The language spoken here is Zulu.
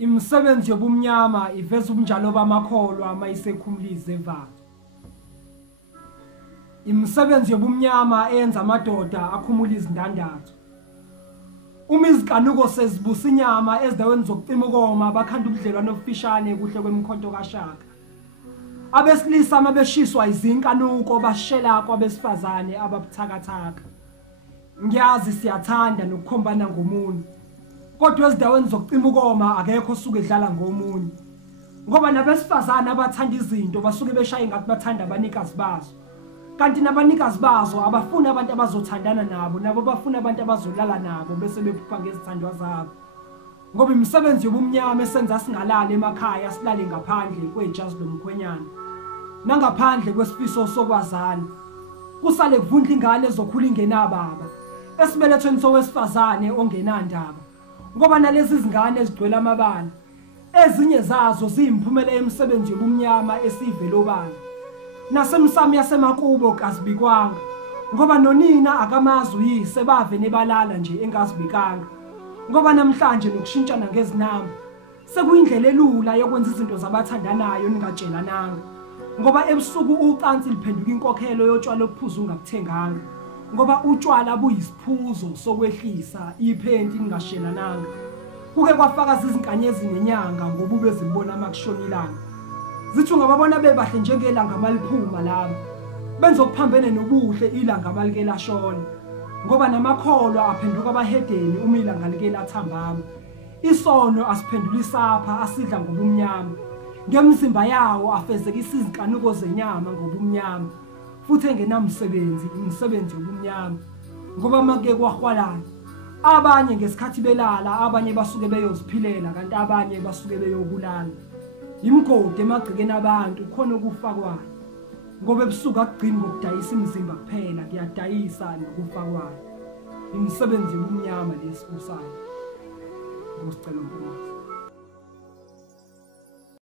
Imisebenzi yobumnyama iveza ubunjalo bamakholwa mayisekhumulize evathu. Imisebenzi yobumnyama eyenza amadoda akhumula izindandatho. Uma izikanuko sezibusa inyama ezidaweni zokucima ukoma bakhanda ubudlelwano obufishane kuhle kwemikhonto kaShaka. Abesilisa amabeshiswa izinkanuko bashela kwabesifazane ababuthakathaka. Ngiyazi siyathanda nokukhombana ngomunye. Kodwa ezidaweni zokucima ukoma akekho osuke edlala ngomunye. Ngoba nabesifazane abathanda izinto basuke beshaye ngathi bathanda abanikazi bazo. Kanti nabanikazi bazo abafuni abantu abazothandana nabo, nabo bafuna abantu abazolala nabo bese bephupha ngezithandwa zabo. Ngoba imisebenzi yobumnyama esenza singalali emakhaya silale ngaphandle kwejazi lomkhwenyana. Nangaphandle kwesifiso sokwazana. Kusale kuvundla ingane ezokhula ingenababa. Esibelethweni sowesifazane ongenandaba. Ngoba nalezi izingane ezigcwele amabala ezinye zazo ziyimphumela yemisebenzi yobumnyama esivelobala. Nasemsamo yasemakubo kazibikwanga ngoba nonina akamazi uyise bave nebalala nje engazibikanga. Ngoba namhlanje nokushintshana ngezinamba sekuyindlela elula yokwenza izinto zabathandanayo ningatshelananga. Ngoba ebusuku ucansi liphenduka inkokhelo yotshwala ophuza ungakuthenganga. Ngoba utshwala buyisiphuzo sokwehlisa iphenti ningashelananga. Kuke kwafakaza izinkanyezi nenyanga ngoba ubezibona makushonilanga. Zithi ungababona bebahle njengelanga maliphuma laba. Benza okuphambene nobuhle ilanga malike lashona. Ngoba namakholwa aphenduka abahedeni uma ilanga like lathambama. Isono asiphendula isapha asidla ngobumnyama. Ngemizimba yawo afezekisa izinkanuko zenyama ngobumnyama. Futhi engenamsebenzi imisebenzi yobumnyama. Ngoba make kwahwalana. Abanye ngesikhathi belala, abanye basuke beyoziphilela kanti abanye basuke beyobulala. Imgodi emagcikeni abantu khona ukufakwayo. Ngoba ebusuku akugcini ngokudayisa imizimba kuphela, kuyadayisa nokufakwayo. Imisebenzi yobumnyama lesibusayo. Ngosicela uNkulunkulu.